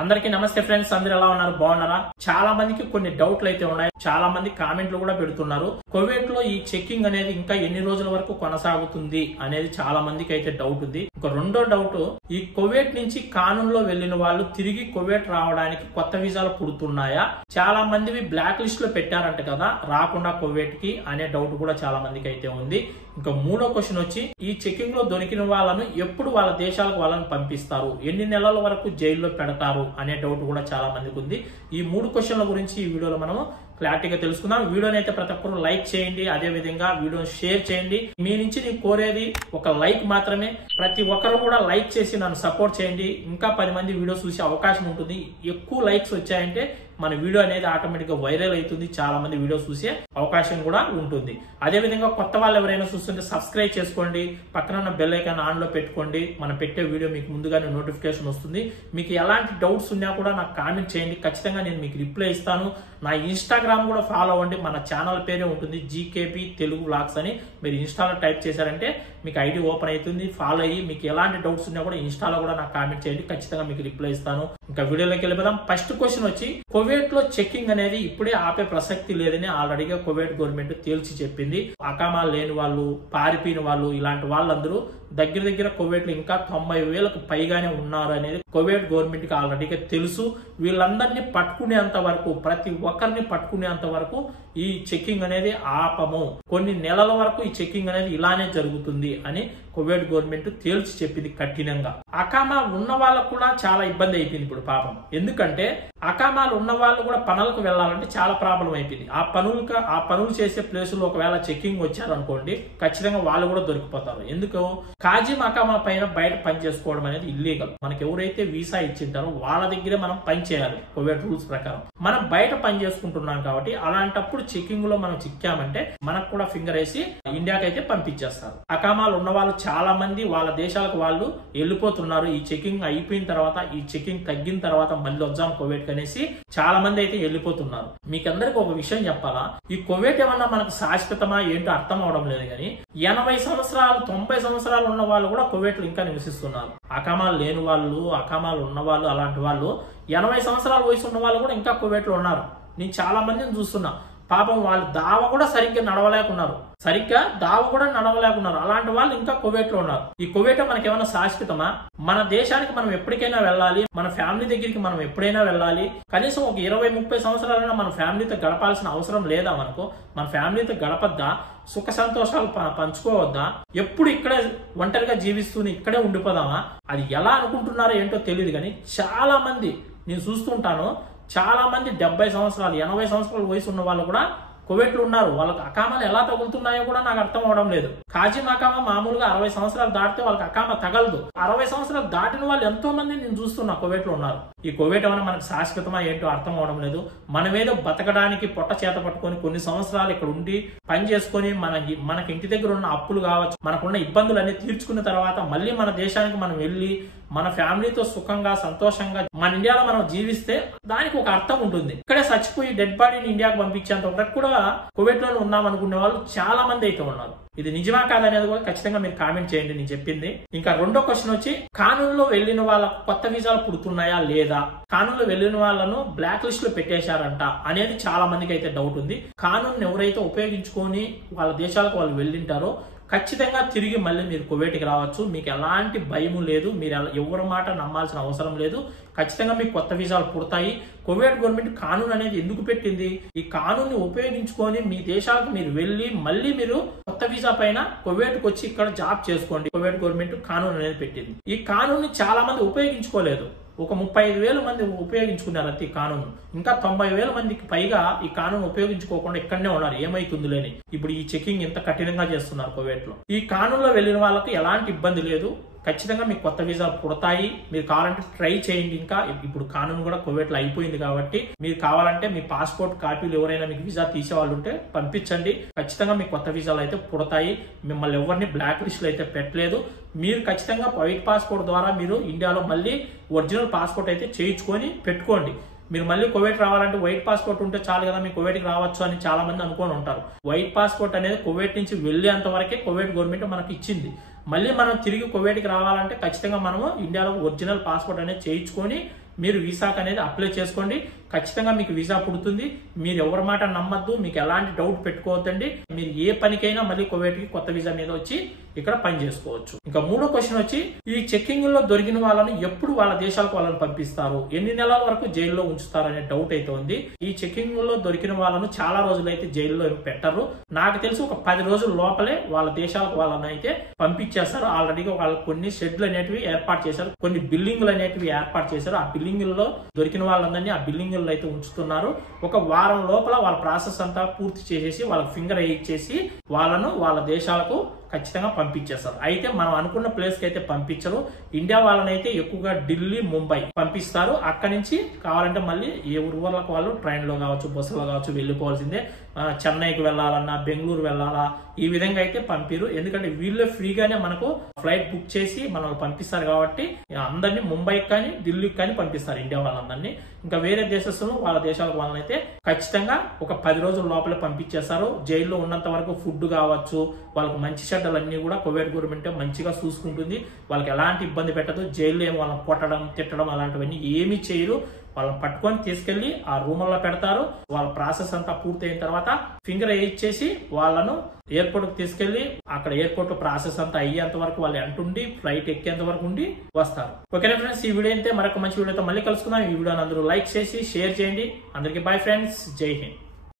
అందరికీ నమస్తే ఫ్రెండ్స్, అందరూ ఎలా ఉన్నారు? బాగున్నారా? చాలా మందికి కొన్ని డౌట్లు అయితే ఉన్నాయి. చాలా మంది కామెంట్లు కూడా పెడుతున్నారు. కువైట్ లో ఈ చెకింగ్ అనేది ఇంకా ఎన్ని రోజుల వరకు కొనసాగుతుంది అనేది చాలా మందికి అయితే డౌట్ ఉంది. ఇంకా రెండో డౌట్, ఈ కువైట్ నుంచి కానూన్ లో వెళ్లిన వాళ్ళు తిరిగి కువైట్ రావడానికి కొత్త వీసాలు పుడుతున్నాయా? చాలా మంది బ్లాక్ లిస్ట్ లో పెట్టారంట కదా రాకుండా కువైట్ కి అనే డౌట్ కూడా చాలా మందికి అయితే ఉంది. ఇంకా మూడో క్వశ్చన్ వచ్చి, ఈ చెకింగ్ లో దొరికిన వాళ్ళను ఎప్పుడు వాళ్ళ దేశాలకు వాళ్ళని పంపిస్తారు, ఎన్ని నెలల వరకు జైల్లో పెడతారు అనే డౌట్ కూడా చాలా మందికి ఉంది. ఈ మూడు క్వశ్చన్ల గురించి ఈ వీడియోలో మనము క్లారిటీగా తెలుసుకుందాం. వీడియోని అయితే ప్రతి ఒక్కరు లైక్ చేయండి, అదే విధంగా వీడియోని షేర్ చేయండి. మీ నుంచి నేను కోరేది ఒక లైక్ మాత్రమే. ప్రతి ఒక్కరు కూడా లైక్ చేసి నన్ను సపోర్ట్ చేయండి. ఇంకా 10 మంది వీడియో చూసే అవకాశం ఉంటుంది. ఎక్కువ లైక్స్ వచ్చాయంటే మన వీడియో అనేది ఆటోమేటిక్ గా వైరల్ అవుతుంది, చాలా మంది వీడియో చూసే అవకాశం కూడా ఉంటుంది. అదే విధంగా కొత్త వాళ్ళు ఎవరైనా చూస్తుంటే సబ్స్క్రైబ్ చేసుకోండి, పక్కన ఉన్న బెల్ ఐకాన్ ఆన్ లో పెట్టుకోండి. మనం పెట్టే వీడియో మీకు ముందుగానే నోటిఫికేషన్ వస్తుంది. మీకు ఎలాంటి డౌట్స్ ఉన్నా కూడా నాకు కామెంట్ చేయండి, ఖచ్చితంగా నేను మీకు రిప్లై ఇస్తాను. నా ఇన్స్టాగ్రామ్ కూడా ఫాలో అవ్వండి, మన ఛానల్ పేరే ఉంటుంది జీకేపీ తెలుగు వ్లాగ్స్ అని. మీరు ఇన్స్టాలో టైప్ చేశారంటే మీకు ఐడి ఓపెన్ అవుతుంది. ఫాలో అయ్యి మీకు ఎలాంటి డౌట్స్ ఉన్నా కూడా ఇన్స్టాలో కూడా నాకు కామెంట్ చేయండి, ఖచ్చితంగా మీకు రిప్లై ఇస్తాను. ఇంకా వీడియోలోకి వెళ్ళిపోదాం. ఫస్ట్ క్వశ్చన్ వచ్చి, కువైట్ లో చెకింగ్ అనేది ఇప్పుడే ఆపే ప్రసక్తి లేదని ఆల్రెడీగా కువైట్ గవర్నమెంట్ తేల్చి చెప్పింది. అకామా లేని వాళ్ళు, పారిపోయిన వాళ్ళు, ఇలాంటి వాళ్ళందరూ దగ్గర కువైట్ లో ఇంకా 90,000కు పైగానే ఉన్నారు అనేది కువైట్ గవర్నమెంట్ కి ఆల్రెడీగా తెలుసు. వీళ్ళందరినీ పట్టుకునేంత వరకు, ప్రతి ఒక్కరిని పట్టుకునేంత వరకు ఈ చెకింగ్ అనేది ఆపము. కొన్ని నెలల వరకు ఈ చెకింగ్ అనేది ఇలానే జరుగుతుంది అని కువైట్ గవర్నమెంట్ తేల్చి చెప్పింది కఠినంగా. అకామా ఉన్న వాళ్ళకు కూడా చాలా ఇబ్బంది అయిపోయింది ఇప్పుడు పాపం. ఎందుకంటే అకామాలు ఉన్న వాళ్ళు కూడా పనులకు వెళ్ళాలంటే చాలా ప్రాబ్లం అయిపోయింది. ఆ పనులు చేసే ప్లేసులో ఒకవేళ చెకింగ్ వచ్చారనుకోండి, ఖచ్చితంగా వాళ్ళు కూడా దొరికిపోతారు. ఎందుకు? కాజిం అకామా పైన బయట పని చేసుకోవడం అనేది ఇల్లీగల్. మనకి ఎవరైతే వీసా ఇచ్చింటారో వాళ్ళ దగ్గరే మనం పని చేయాలి కువైట్ రూల్స్ ప్రకారం. మనం బయట పని చేసుకుంటున్నాం కాబట్టి అలాంటప్పుడు చెకింగ్ లో మనం చిక్కామంటే మనకు కూడా ఫింగర్ వేసి ఇండియాకి అయితే పంపించేస్తారు. అకామాలు ఉన్న వాళ్ళు చాలా మంది వాళ్ళ దేశాలకు వాళ్ళు వెళ్ళిపోతున్నారు. ఈ చెకింగ్ అయిపోయిన తర్వాత, ఈ చెకింగ్ తగ్గిన తర్వాత మళ్ళీ వద్దాం కువైట్ అనేసి చాలా మంది అయితే వెళ్ళిపోతున్నారు. మీకందరికి ఒక విషయం చెప్పాలా, ఈ కువైట్ ఏమన్నా మనకు శాశ్వతమా ఏంటో అర్థం అవడం లేదు. కానీ 80 సంవత్సరాలు 90 సంవత్సరాలు ఉన్న వాళ్ళు కూడా కువైట్ లో ఇంకా నివసిస్తున్నారు. అకామాలు లేని వాళ్ళు, అకామాలు ఉన్న వాళ్ళు, అలాంటి వాళ్ళు 80 సంవత్సరాల వయసు ఉన్న వాళ్ళు కూడా ఇంకా కువైట్ లో ఉన్నారు. నేను చాలా మందిని చూస్తున్నా. పాపం వాళ్ళు దావ కూడా సరిగ్గా నడవలేకున్నారు. అలాంటి వాళ్ళు ఇంకా కువైట్ లో ఉన్నారు. ఈ కువైట్ మనకి ఏమైనా శాశ్వతమా? మన దేశానికి మనం ఎప్పటికైనా వెళ్ళాలి, మన ఫ్యామిలీ దగ్గరికి మనం ఎప్పుడైనా వెళ్ళాలి. కనీసం ఒక 20-30 సంవత్సరాలైనా మన ఫ్యామిలీతో గడపాల్సిన అవసరం లేదా మనకు? మన ఫ్యామిలీతో గడపద్దా? సుఖ సంతోషాలు పంచుకోవద్దా? ఎప్పుడు ఇక్కడే ఒంటరిగా జీవిస్తూనే ఇక్కడే ఉండిపోదామా? అది ఎలా అనుకుంటున్నారో ఏంటో తెలియదు. కానీ చాలా మంది నేను చూస్తుంటాను, చాలా మంది 70 సంవత్సరాలు 80 సంవత్సరాల వయసు ఉన్న వాళ్ళు కూడా కువైట్ లో ఉన్నారు. వాళ్ళకి అకామాలు ఎలా తగులుతున్నాయో కూడా నాకు అర్థం అవడం లేదు. కాజిం అకామా మామూలుగా 60 సంవత్సరాలు దాటితే వాళ్ళకి అకామా తగలదు. 60 సంవత్సరాలు దాటిన వాళ్ళు ఎంతో మంది నేను చూస్తున్నా కువైట్ లో ఉన్నారు. ఈ కువైట్ ఏమైనా మనకు శాశ్వతమా ఏంటో అర్థం అవడం లేదు. మనమేదో బతకడానికి పొట్ట చేత పట్టుకొని కొన్ని సంవత్సరాలు ఇక్కడ ఉండి పని చేసుకొని మనకి ఇంటి దగ్గర ఉన్న అప్పులు కావచ్చు, మనకున్న ఇబ్బందులు అన్ని తీర్చుకున్న తర్వాత మళ్ళీ మన దేశానికి మనం వెళ్ళి మన ఫ్యామిలీతో సుఖంగా సంతోషంగా మన ఇండియాలో మనం జీవిస్తే దానికి ఒక అర్థం ఉంటుంది. ఇక్కడే చచ్చిపోయి డెడ్ బాడీని ఇండియాకు పంపించేంత వరకు కూడా కువైట్ లోనే ఉన్నాం అనుకునే వాళ్ళు చాలా మంది అయితే ఉన్నారు. ఇది నిజమా కాదనేది కూడా ఖచ్చితంగా మీరు కామెంట్ చేయండి నేను చెప్పింది. ఇంకా రెండో క్వశ్చన్ వచ్చి, కానూన్ లో వెళ్లిన వాళ్ళకు కొత్త వీసాలు పుడుతున్నాయా లేదా? కానూన్ లో వెళ్లిన వాళ్ళను బ్లాక్ లిస్ట్ లో పెట్టేశారంట అనేది చాలా మందికి అయితే డౌట్ ఉంది. కానూన్ ఎవరైతే ఉపయోగించుకొని వాళ్ళ దేశాలకు వాళ్ళు వెళ్ళింటారో ఖచ్చితంగా తిరిగి మళ్ళీ మీరు కువైట్కి రావచ్చు. మీకు ఎలాంటి భయము లేదు, మీరు ఎవరి మాట నమ్మాల్సిన అవసరం లేదు. ఖచ్చితంగా మీకు కొత్త వీసాలు పుడతాయి. కువైట్ గవర్నమెంట్ కానూన్ అనేది ఎందుకు పెట్టింది? ఈ కానూన్ ని ఉపయోగించుకొని మీ దేశాలకు మీరు వెళ్ళి మళ్ళీ మీరు కొత్త వీసా పైన కువైట్కి వచ్చి ఇక్కడ జాబ్ చేసుకోండి. కువైట్ గవర్నమెంట్ కానూన్ అనేది పెట్టింది. ఈ కానూన్ ని చాలా మంది ఉపయోగించుకోలేదు. ఒక 35,000 మంది ఉపయోగించుకున్నారు అంతే కానూన్. ఇంకా 90,000 మందికి పైగా ఈ కానూన్ ఉపయోగించుకోకుండా ఇక్కడనే ఉన్నారు. ఏమైతుంది లేని ఇప్పుడు ఈ చెకింగ్ ఎంత కఠినంగా చేస్తున్నారు కువైట్ లో. ఈ కానూన్ లో వెళ్లిన వాళ్ళకి ఎలాంటి ఇబ్బంది లేదు. ఖచ్చితంగా మీకు కొత్త వీసాలు పుడతాయి. మీరు కావాలంటే ట్రై చేయండి. ఇంకా ఇప్పుడు కానూన్ కూడా కువైట్ లో అయిపోయింది కాబట్టి మీరు కావాలంటే మీ పాస్పోర్ట్ కాపీలు ఎవరైనా మీకు వీసా తీసే వాళ్ళు ఉంటే పంపించండి. ఖచ్చితంగా మీకు కొత్త వీసాలు అయితే పుడతాయి. మిమ్మల్ని ఎవరిని బ్లాక్ లిస్ట్ లో అయితే పెట్టలేదు. మీరు ఖచ్చితంగా వైట్ పాస్పోర్ట్ ద్వారా మీరు ఇండియాలో మళ్ళీ ఒరిజినల్ పాస్పోర్ట్ అయితే చేయించుకొని పెట్టుకోండి. మీరు మళ్ళీ కువైట్ రావాలంటే వైట్ పాస్పోర్ట్ ఉంటే చాలు కదా మీ కువైట్కి రావచ్చు అని చాలా మంది అనుకొని ఉంటారు. వైట్ పాస్పోర్ట్ అనేది కువైట్ నుంచి వెళ్ళేంత వరకే కువైట్ గవర్నమెంట్ మనకి ఇచ్చింది. మళ్ళీ మనం తిరిగి కువైట్కి రావాలంటే ఖచ్చితంగా మనము ఇండియాలో ఒరిజినల్ పాస్పోర్ట్ అనేది చేయించుకొని మీరు వీసాకు అనేది అప్లై చేసుకోండి. ఖచ్చితంగా మీకు వీసా పుడుతుంది. మీరు ఎవరి మాట నమ్మద్దు, మీకు ఎలాంటి డౌట్ పెట్టుకోవద్దండి. మీరు ఏ పనికైనా మళ్ళీ కువైట్ కి కొత్త వీసా మీద వచ్చి ఇక్కడ పని చేసుకోవచ్చు. ఇంకా మూడో క్వశ్చన్ వచ్చి, ఈ చెక్కింగ్ లో దొరికిన వాళ్ళని ఎప్పుడు వాళ్ళ దేశాలకు వాళ్ళని పంపిస్తారు, ఎన్ని నెలల వరకు జైల్లో ఉంచుతారు అనే డౌట్ అయితే ఉంది. ఈ చెక్కింగ్ లో దొరికిన వాళ్ళను చాలా రోజులు అయితే జైల్లో పెట్టరు. నాకు తెలిసి ఒక 10 రోజుల లోపలే వాళ్ళ దేశాలకు వాళ్ళని అయితే పంపించేస్తారు. ఆల్రెడీగా వాళ్ళు కొన్ని షెడ్లు అనేటివి ఏర్పాటు చేశారు, కొన్ని బిల్డింగ్లు అనేటివి ఏర్పాటు చేశారు. ఆ బిల్డింగుల్లో దొరికిన వాళ్ళందరినీ ఆ బిల్డింగుల్లో అయితే ఉంచుతున్నారు. ఒక వారం లోపల వాళ్ళ ప్రాసెస్ అంతా పూర్తి చేసేసి వాళ్ళకి ఫింగర్ ఇచ్చేసి వాళ్ళను వాళ్ళ దేశాలకు ఖచ్చితంగా పంపించేస్తారు. అయితే మనం అనుకున్న ప్లేస్ కి అయితే పంపించరు. ఇండియా వాళ్ళని అయితే ఎక్కువగా ఢిల్లీ, ముంబై పంపిస్తారు. అక్కడి నుంచి కావాలంటే మళ్ళీ ఏ ఊర్లకు వాళ్ళు ట్రైన్ లో కావచ్చు, బస్సులో కావచ్చు వెళ్ళిపోవాల్సిందే. చెన్నైకి వెళ్ళాలన్నా, బెంగళూరు వెళ్ళాలా, ఈ విధంగా అయితే పంపిరు. ఎందుకంటే వీళ్ళే ఫ్రీగానే మనకు ఫ్లైట్ బుక్ చేసి మనల్ని పంపిస్తారు కాబట్టి అందరినీ ముంబైకి కానీ ఢిల్లీకి కానీ పంపిస్తారు ఇండియా వాళ్ళందరినీ. ఇంకా వేరే దేశస్తులు వాళ్ళ దేశాలకు వాళ్ళని అయితే ఖచ్చితంగా ఒక 10 రోజుల లోపలే పంపించేస్తారు. జైల్లో ఉన్నంత వరకు ఫుడ్ కావచ్చు, వాళ్ళకి మంచి చెడ్డలన్నీ కూడా కువైట్ గవర్నమెంట్ మంచిగా చూసుకుంటుంది. వాళ్ళకి ఎలాంటి ఇబ్బంది పెట్టదు. జైల్లో ఏమి వాళ్ళని కొట్టడం, తిట్టడం అలాంటివన్నీ ఏమీ చేయరు. వాళ్ళని పట్టుకొని తీసుకెళ్లి ఆ రూమ్లో పెడతారు. వాళ్ళ ప్రాసెస్ అంతా పూర్తయిన తర్వాత ఫింగర్ ఇచ్చేసి వాళ్ళను ఎయిర్పోర్ట్ కి తీసుకెళ్లి అక్కడ ఎయిర్పోర్ట్ ప్రాసెస్ అంతా అయ్యేంత వరకు వాళ్ళు అంటుండి ఫ్లైట్ ఎక్కేంత వరకు ఉండి వస్తారు. ఓకేనా ఫ్రెండ్స్, ఈ వీడియో అయితే మరొక మంచి వీడియోతో మళ్ళీ కలుసుకుందాం. ఈ వీడియోని అందరూ లైక్ చేసి షేర్ చేయండి. అందరికీ బాయ్ ఫ్రెండ్స్, జై హింద్.